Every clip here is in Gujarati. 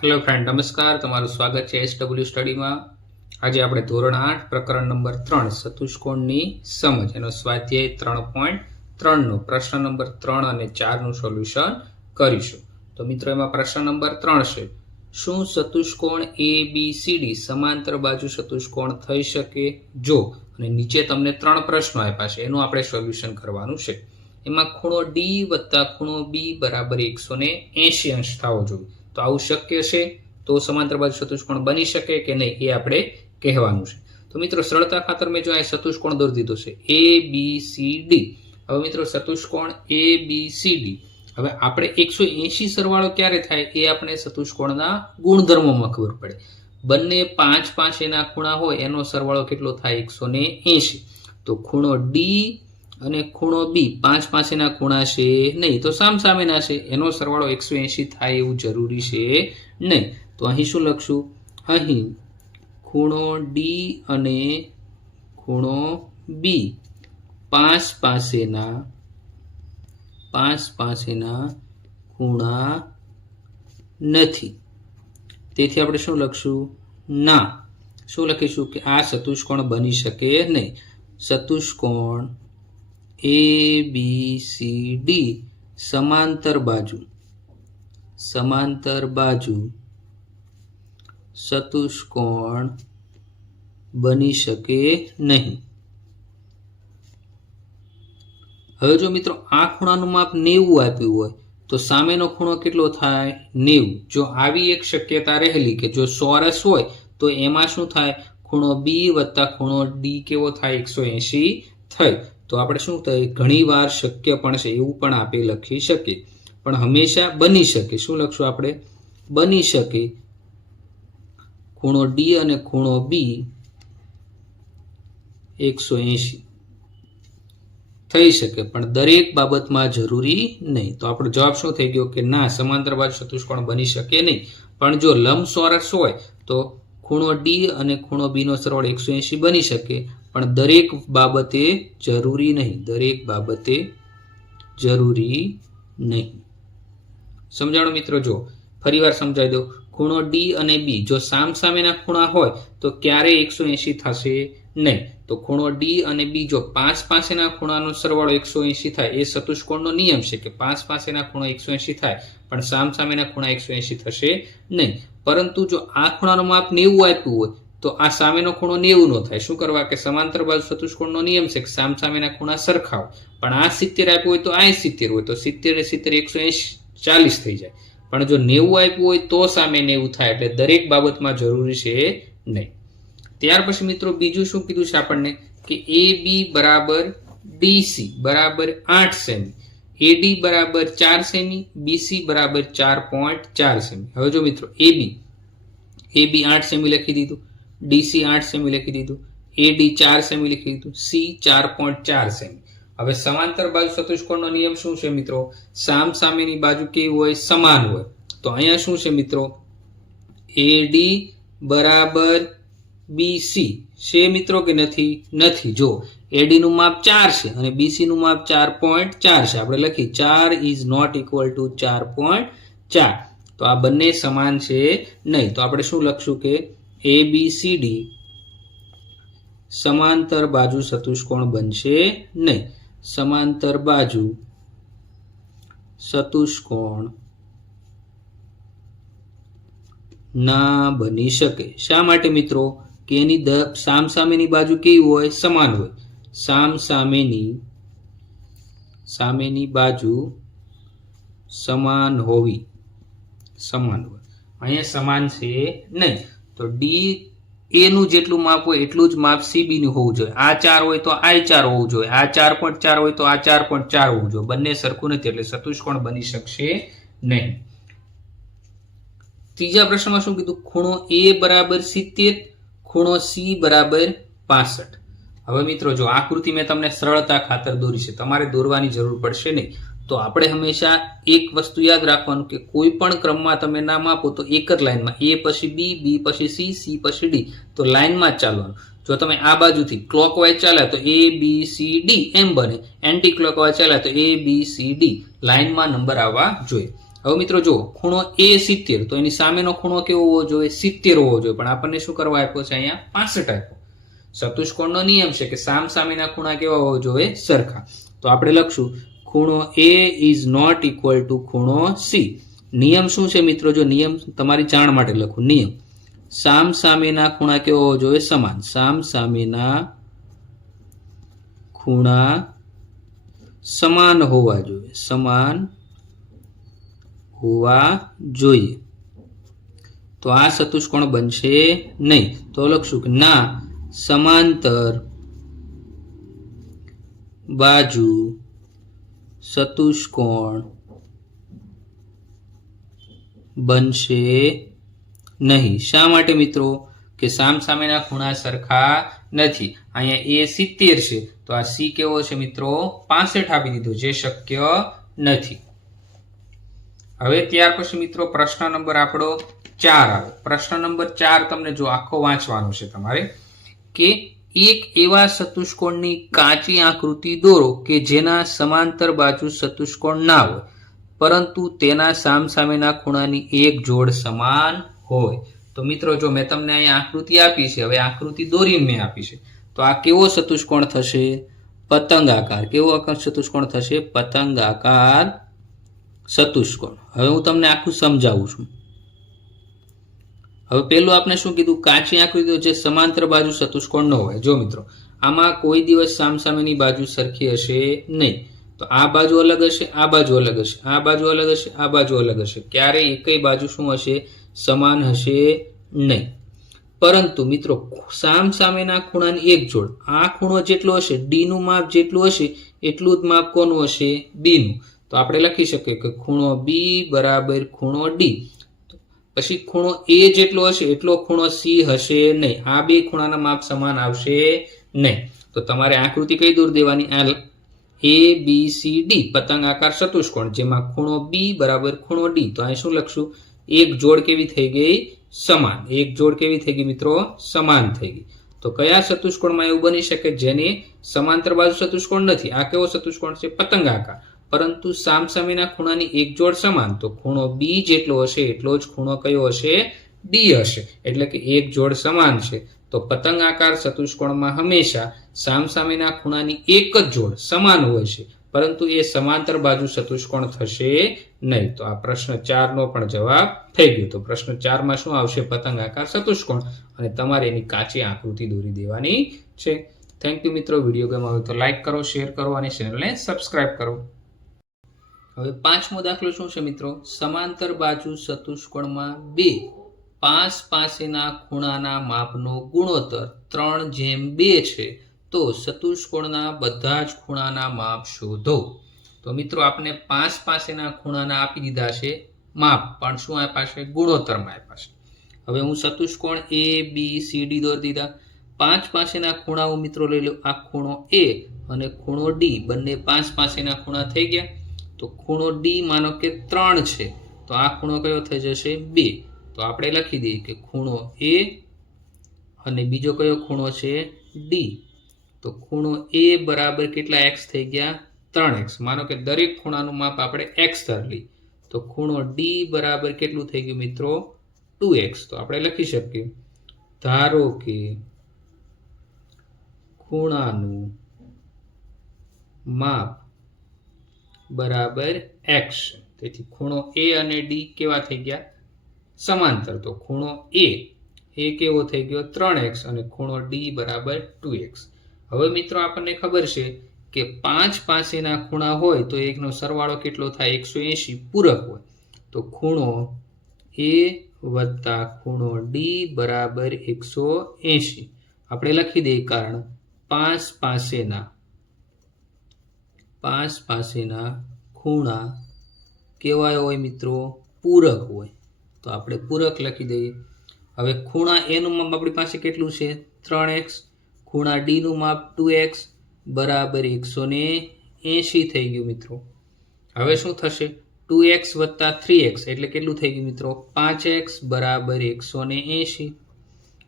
હેલો ફ્રેન્ડ, નમસ્કાર. તમારું સ્વાગત છે SW સ્ટડીમાં. આજે આપણે ધોરણ 8 પ્રકરણ નંબર 3 ચતુષ્કોણની સમજ એનો સ્વાધ્યાય 3.3 નો પ્રશ્ન નંબર 3 અને 4 નું સોલ્યુશન કરીશું. તો મિત્રો, એમાં પ્રશ્ન નંબર 3 છે, શું ચતુષ્કોણ ABCD સમાંતર બાજુ ચતુષ્કોણ થઈ શકે જો? અને નીચે તમને 3 પ્રશ્નો આપ્યા છે, એનું આપણે સોલ્યુશન કરવાનું છે. એમાં ખૂણો D વત્તા ખૂણો B બરાબર 180 અંશ થવો જોઈએ. તો આવું શક્ય છે? તો સમાંતર બાજુ ચતુષ્કોણ બની શકે કે નહીં એ આપણે કહેવાનું છે. તો મિત્રો, સરળતા ખાતર મેં જો આ ચતુષ્કોણ દોરી દીધો છે ABCD. હવે મિત્રો, ચતુષ્કોણ ABCD, હવે આપણે 180 સરવાળો ક્યારે થાય એ આપણે ચતુષ્કોણના ગુણધર્મોમાં ખબર પડે. બંને 5 એના ખૂણા હોય એનો સરવાળો કેટલો થાય? 180. તો ખૂણો D અને ખૂણો B 5 એના ખૂણા છે નહીં, તો સામસામેના છે, એનો સરવાળો 180 થાય એવું જરૂરી છે નહીં. તો અહીં શું લખશું? અહીં ખૂણો D અને ખૂણો B 5 પાસેના ખૂણા નથી. તેથી આપણે શું લખશું? ના. શું લખીશું? કે આ ચતુષ્કોણ બની શકે નહીં. ચતુષ્કોણ ABCD સમાંતર બાજુ ચતુષ્કોણ બની શકે નહીં. હવે જો મિત્રો, આ ખૂણાનું માપ 90 આપ્યું હોય તો સામેનો ખૂણો કેટલો થાય? 90. જો આવી એક શક્યતા રહેલી કે જો ચોરસ હોય તો એમાં શું થાય? ખૂણો B વત્તા ખૂણો D કેવો થાય? 180 થાય. તો આપણે શું થાય? ઘણી વાર શક્ય પણ છે એવું પણ આપણે લખી શકીએ, પણ હંમેશા બની શકે. શું લખશું આપણે? બની શકે. ખૂણો D અને ખૂણો B 180 થઈ શકે, પણ દરેક બાબતમાં જરૂરી નહીં. તો આપણો જવાબ શું થઈ ગયો? કે ના, સમાંતર બાજુ ચતુષ્કોણ બની શકે નહીં. પણ જો લંબચોરસ હોય તો ખૂણો D અને ખૂણો B નો સરવાળો 180 બની શકે, પણ દરેક બાબતે જરૂરી નહીં. સમજાણો મિત્રો? જો ફરીવાર સમજાવી દો. ખૂણો D અને B જો સામસામેના ખૂણા હોય તો ક્યારેય 180 થશે નહીં. તો ખૂણો D અને B જો 5 એના ખૂણાનો સરવાળો 180 થાય, એ ચતુષ્કોણનો નિયમ છે કે 5 એના ખૂણા 180 થાય, પણ સામસામેના ખૂણા 180 થશે નહીં. પરંતુ જો આ ખૂણાનું માપ 90 આપ્યું હોય તો આ સામેનો ખૂણો 90 નો થાય. શું કરવા? કે સમાંતર બાજુ ચતુષ્કોણનો નિયમ છે કે સામસામેના ખૂણા સરખા હોય. પણ આ 70 આપ્યું હોય તો આ 70 હોય, તો 70 ને 70 140 થઈ જાય. પણ જો 90 આપ્યું હોય તો સામે 90 થાય. એટલે દરેક બાબતમાં જરૂરી છે નહીં. ત્યાર પછી મિત્રો, બીજું શું કીધું છે આપણને? કે AB બરાબર DC બરાબર 8 સેમી, AD બરાબર 4 સેમી, BC બરાબર 4.4 સેમી. હવે જો મિત્રો, AB 8 સેમી લખી દીધું, DC 8 સેમી લખી દીધું, AD 4 સેમી લખી દીધું, C 4.4 સેમી. હવે સમાંતર બાજુ ચતુષ્કોણનો નિયમ શું છે મિત્રો? સામસામેની બાજુ કેવી હોય? સમાન હોય. તો અહીંયા શું છે મિત્રો? AD બરાબર BC છે મિત્રો કે નથી? નથી. જો AD નું માપ 4 છે અને BC નું માપ 4.4 છે, આપણે લખી 4 ઇઝ નોટ ઇક્વલ ટુ 4.4. તો આ બંને સમાન છે નહીં. તો આપણે શું લખશું? કે ABCD સમાંતર બાજુ ચતુષ્કોણ બનશે નહીં. સમાંતર બાજુ ચતુષ્કોણ ના બની શકે. શા માટે મિત્રો? કે એની સામસામેની બાજુ કેવી હોય? સમાન હોય. સામેની બાજુ સમાન હોય. અહીંયા સમાન છે નહીં. તો D A નું જેટલું માપ હોય એટલું જ માપ CB નું હોવું જોઈએ. આ 4 હોય તો આ 4 હોવું જોઈએ. આ 4.4 હોય તો આ 4.4 હોવું જોઈએ. બંને સરખું નથી, એટલે ચતુષ્કોણ બની શકશે નહીં. ત્રીજા પ્રશ્નમાં શું કીધું? ખૂણો A બરાબર 70, ખૂણો C બરાબર 65. હવે મિત્રો, જો આકૃતિ મેં તમને સરળતા ખાતર દોરી છે, તમારે દોરવાની જરૂર પડશે નહીં. તો આપણે હંમેશા એક વસ્તુ યાદ રાખવાનું કે કોઈ પણ ક્રમમાં તમે નામ આપો તો એક જ લાઈનમાં A પછી B, B પછી C, C પછી D, તો લાઈનમાં જ ચાલવાનું. જો તમે આ બાજુથી ક્લોકવાઇઝ ચાલ્યા તો ABCD એમ બને, એન્ટી ક્લોકવાઇઝ ચાલ્યા તો ABCD. લાઈનમાં નંબર આવવા જોઈએ. હવે મિત્રો જો ખૂણો એ 70, તો એની સામેનો ખૂણો કેવો હોવો જોઈએ? 70 હોવો જોઈએ, પણ આપણને શું કરવા આપ્યો છે? અહીંયા 65 આપ્યો. ચતુષ્કોણનો નિયમ છે કે સામસામેના ખૂણા કેવા હોવા જોઈએ? સરખા. તો આપણે લખશું ખૂણો A is not equal to ખૂણો C. નિયમ શું છે મિત્રો? જો નિયમ તમારી જાણ માટે લખું. નિયમ સામસામેના ખૂણા કેવા હોવા જોઈએ? સમાન. સામસામેના ખૂણા સમાન હોવા જોઈએ. સમાન હોવા જોઈએ. તો આ ચતુષ્કોણ બનશે નહીં. તો લખશું કે ના સમાંતર બાજુ ચતુષ્કોણ બનશે નહીં. શા માટે મિત્રો? કે સામસામેના ખૂણા સરખા નથી. અહીંયા A 70 છે, તો આ C કેવો છે મિત્રો? 65 આપી દીધો, જે શક્ય નથી. હવે ત્યાર પછી મિત્રો પ્રશ્ન નંબર આપણો 4 આવે. પ્રશ્ન નંબર 4 તમને જો આખો વાંચવાનો છે તમારે, કે એક એવા ચતુષ્કોણની કાચી આકૃતિ દોરો કે જેના સમાંતર બાજુ ચતુષ્કોણ ના હોય, પરંતુ તેના સામસામેના ખૂણાની એક જોડ સમાન હોય. તો મિત્રો જો મેં તમને અહીંયા આકૃતિ આપી છે, હવે આકૃતિ દોરીને મેં આપી છે, તો આ કેવો ચતુષ્કોણ થશે? પતંગાકાર. કેવો ચતુષ્કોણ થશે? પતંગાકાર ચતુષ્કોણ. હવે હું તમને આખું સમજાવું છું. હવે પેલું આપણે શું કીધું? કાચી આકૃતિ જે સમાંતર બાજુ ચતુષ્કોણ ન હોય. જો મિત્રો આમાં કોઈ દિવસ સામસામેની બાજુ સરખી હશે નહીં. તો આ બાજુ અલગ હશે, આ બાજુ અલગ હશે, આ બાજુ અલગ હશે, આ બાજુ અલગ હશે. ક્યારેય એકય બાજુ શું હશે? સમાન હશે નહીં. પરંતુ મિત્રો સામસામેના ખૂણાની એક જોડ, આ ખૂણો જેટલો હશે, ડી નું માપ જેટલું હશે એટલું જ માપ કોનું હશે? બી નું. તો આપણે લખી શકીએ કે ખૂણો બી બરાબર ખૂણો ડી. પછી ખૂણો એ જેટલો હશે એટલો ખૂણો સી હશે નહીં. આ બે ખૂણાના માપ સમાન આવશે નહીં. તો તમારે આકૃતિ કઈ દોરી દેવાની? A B C D પતંગાકાર ચતુષ્કોણ, જેમાં ખૂણો બી બરાબર ખૂણો ડી. તો અહીં શું લખશું? એક જોડ કેવી થઈ ગઈ? સમાન. એક જોડ કેવી થઈ ગઈ મિત્રો? સમાન થઈ ગઈ. તો કયા ચતુષ્કોણમાં એવું બની શકે જેને સમાંતર બાજુ ચતુષ્કોણ નથી? આ કેવો ચતુષ્કોણ છે? પતંગાકાર. પરંતુ સામસામેના ખૂણાની એક જોડ સમાન. તો ખૂણો બી જેટલો હશે એટલો જ ખૂણો કયો હશે? ડી હશે. એટલે કે એક જોડ સમાન છે. તો પતંગાકાર ચતુષ્કોણમાં હંમેશા સામસામેના ખૂણાની એક જ જોડ સમાન હોય છે, પરંતુ એ સમાંતર બાજુ ચતુષ્કોણ થશે નહીં. તો આ પ્રશ્ન 4 નો પણ જવાબ થઈ ગયો. તો પ્રશ્ન 4 માં શું આવશે? પતંગાકાર ચતુષ્કોણ. અને તમારે એની કાચી આકૃતિ દોરી દેવાની છે. થેન્ક યુ મિત્રો. વિડીયો ગમ્યો હોય તો લાઈક કરો, શેર કરો અને ચેનલને સબસ્ક્રાઇબ કરો. હવે 5મો દાખલો શું છે મિત્રો? સમાંતર બાજુ ચતુષ્કોણમાં બે પાસ પાસેના ખૂણાના માપનો ગુણોત્તર 3:2 છે. તો ચતુષ્કોણના બધા જ ખૂણાના માપ શોધો. તો મિત્રો આપણે પાસ પાસેના ખૂણાના આપી દીધા છે માપ, પણ શું આપ્યા છે? ગુણોત્તરમાં આપ્યા છે. હવે હું ચતુષ્કોણ A B C D દોરી દીધા. 5 પાસેના ખૂણાઓ મિત્રો લઈ લો. આ ખૂણો A અને ખૂણો D બંને 5 પાસેના ખૂણા થઈ ગયા. તો ખૂણો D માનો કે 3 છે, તો આ ખૂણો કયો થઈ જશે? 2. તો આપણે લખી દઈએ કે ખૂણો A અને બીજો કયો ખૂણો છે? D. તો ખૂણો A બરાબર કેટલા x થઈ ગયા? 3x. માનો કે દરેક ખૂણાનું માપ આપણે x ધરી. તો ખૂણો D બરાબર કેટલું થઈ ગયું મિત્રો? 2x. તો આપણે લખી શકીએ ધારો કે ખૂણાનું માપ બરાબર x. તેથી ખૂણો A અને D કેવા થઈ ગયા? સમાંતર. તો ખૂણો A કેવો થઈ ગયો? 3x અને ખૂણો D બરાબર 2x. હવે મિત્રો આપણને ખબર છે કે 5 પાસેના ખૂણા હોય તો એકનો સરવાળો કેટલો થાય? 180 પૂરક હોય. તો ખૂણો A વત્તા ખૂણો D બરાબર 180. આપણે લખી દઈએ, કારણ 5 પાસેના ખૂણા કેવા હોય મિત્રો? પૂરક હોય. તો આપણે પૂરક લખી દઈએ. હવે ખૂણા A નું માપ આપણી પાસે કેટલું છે? 3x. ખૂણા D નું માપ 2x બરાબર 180 થઈ ગયું મિત્રો. હવે શું થશે? 2x વત્તા 3x એટલે કેટલું થઈ ગયું મિત્રો? 5x બરાબર 180.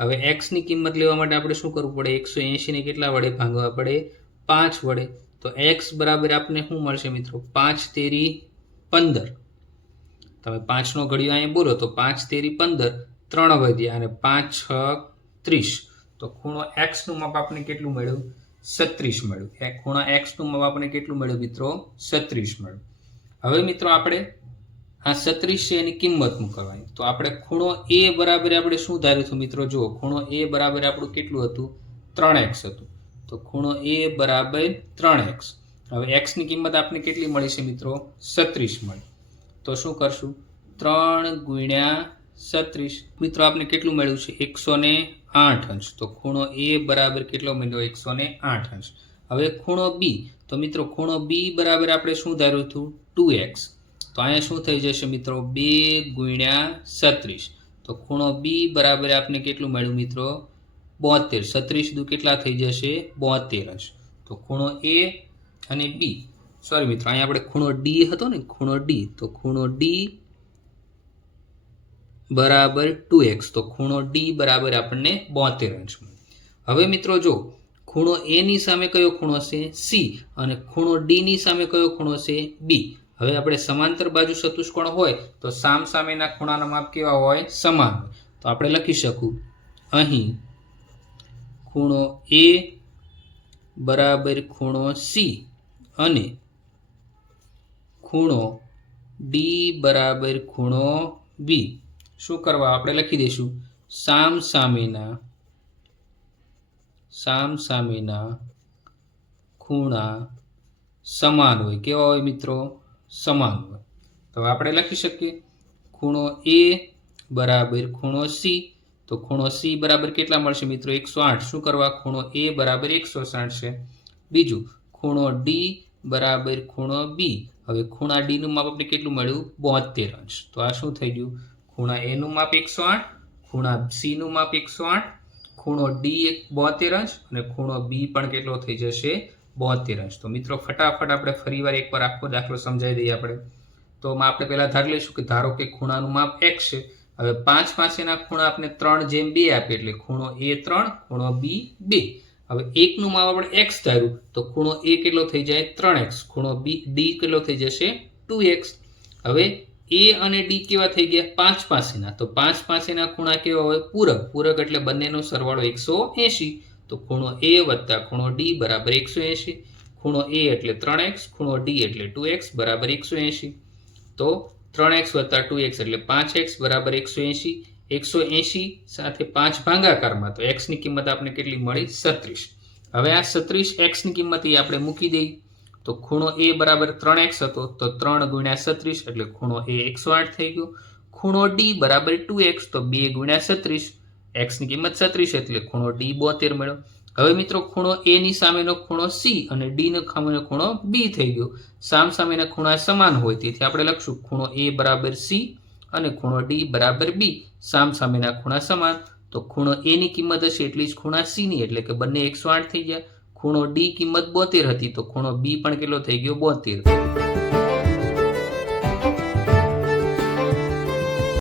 હવે x ની કિંમત લેવા માટે આપણે શું કરવું પડે? 180 ને કેટલા વડે ભાગવા પડે? 5 વડે. તો x બરાબર આપણે શું મળશે મિત્રો? 5 તેરી 15. તમે 5નો ઘડિયો અહીંયા બોલો તો 5 તેરી 15, 3 વધ્યા અને 5 6 30. તો ખૂણો એક્સનું માપ આપણે કેટલું મળ્યું? 36 મળ્યું. ખૂણો એક્સનું માપ આપણે કેટલું મળ્યું મિત્રો? 36 મળ્યું. હવે મિત્રો આપણે આ 36 છે એની કિંમત મૂકવાની. તો આપણે ખૂણો એ બરાબર આપણે શું ધાર્યું હતું મિત્રો? જુઓ, ખૂણો એ બરાબર આપણું કેટલું હતું? 3x હતું. તો ખૂણો એ બરાબર 3x. હવે x ની કિંમત આપણે કેટલી મળી છે મિત્રો? 36 મળી. તો શું કરશું? 3 ગુણ્યા 36. મિત્રો આપણે કેટલું મળ્યું છે? 108 અંશ. તો ખૂણો એ બરાબર કેટલો મળ્યો? 108 અંશ. હવે ખૂણો બી. તો મિત્રો ખૂણો બી બરાબર આપણે શું ધાર્યું હતું? 2x. તો અહીંયા શું થઈ જશે મિત્રો? 2 ગુણ્યા 36. તો ખૂણો બી બરાબર આપણે કેટલું મળ્યું મિત્રો? 72. 36 દુ કેટલા થઈ જશે? 72 અંશ. તો ખૂણો એ અને બી, સોરી મિત્રો, અહીંયા આપણે ખૂણો ડી હતો ને, ખૂણો ડી. તો ખૂણો ડી બરાબર 2x. તો ખૂણો ડી બરાબર આપણને 72 અંશ મળે. હવે મિત્રો જો, ખૂણો એ ની સામે કયો ખૂણો છે? સી. અને ખૂણો ડી ની સામે કયો ખૂણો છે? બી. હવે આપણે સમાંતર બાજુ ચતુષ્કોણ હોય તો સામ સામેના ખૂણાના માપ કેવા હોય? સમાન હોય. તો આપણે લખી શકું અહીં ખૂણો એ બરાબર ખૂણો સી અને ખૂણો ડી બરાબર ખૂણો બી. શું કરવા? આપણે લખી દઈશું સામ સામેના ખૂણા સમાન હોય. કેવા હોય મિત્રો? સમાન હોય. તો આપણે લખી શકીએ ખૂણો એ બરાબર ખૂણો સી. તો ખૂણો સી બરાબર કેટલા મળશે મિત્રો? 108. શું કરવા? ખૂણો એ બરાબર 160 છે. બીજું ખૂણો ડી બરાબર ખૂણો બી. હવે ખૂણા ડી નું માપ આપણે કેટલું મળ્યું? 72 અંશ. તો આ શું થઈ ગયું? ખૂણા એ નું માપ 108, ખૂણા સી નું માપ 108, ખૂણો ડી 72 અંશ અને ખૂણો બી પણ કેટલો થઈ જશે? 72 અંશ. તો મિત્રો ફટાફટ આપણે ફરીવાર એકવાર આખો દાખલો સમજાવી દઈએ આપણે. તો આપણે પહેલા ધારી લઈશું કે ધારો કે ખૂણાનું માપ x છે. હવે 5 પાસેના ખૂણા આપણે 3/2 આપીએ એટલે ખૂણો એ 3, ખૂણો બી 2. હવે 1 નું માપ આપણે x ધાર્યું તો ખૂણો એ કેટલો થઈ જાય? 3x. ખૂણો બી ડી કેટલો થઈ જશે? 2x. હવે એ અને ડી કેવા થઈ ગયા? 5 પાસેના. તો 5 પાસેના ખૂણા કેવા હોય? પૂરક. પૂરક એટલે બંનેનો સરવાળો 180. તો ખૂણો એ વત્તા ખૂણો ડી બરાબર 180. ખૂણો એ એટલે 3x, ખૂણો ડી એટલે 2x બરાબર 180. તો 3x વત્તા 2x એટલે 5x બરાબર 180. 180 સાથે 5 ભાગાકારમાં. તો x ની કિંમત આપણે કેટલી મળી? 36. હવે આ 36 x ની કિંમત એ આપણે મૂકી દઈએ. તો ખૂણો એ બરાબર 3x હતો. તો 3 ગુણ્યા 36 એટલે ખૂણો એ 108 થઈ ગયો. ખૂણો ડી બરાબર 2x. તો 2 ગુણ્યા 36. x ની કિંમત 36 એટલે ખૂણો ડી 72 મળ્યો. હવે મિત્રો ખૂણો એ ની સામેનો ખૂણો સી અને ડી નો સામેનો ખૂણો બી થઈ ગયો. સામેના ખૂણા સમાન હોય તેથી આપણે લખશું ખૂણો એ બરાબર સી અને ખૂણો ડી બરાબર બી. સામેના ખૂણા સમાન. તો ખૂણો એ ની કિંમત હશે એટલી જ ખૂણા સી ની, એટલે કે બંને 108 થઈ ગયા. ખૂણો ડી કિંમત 72 હતી તો ખૂણો બી પણ કેટલો થઈ ગયો? 72.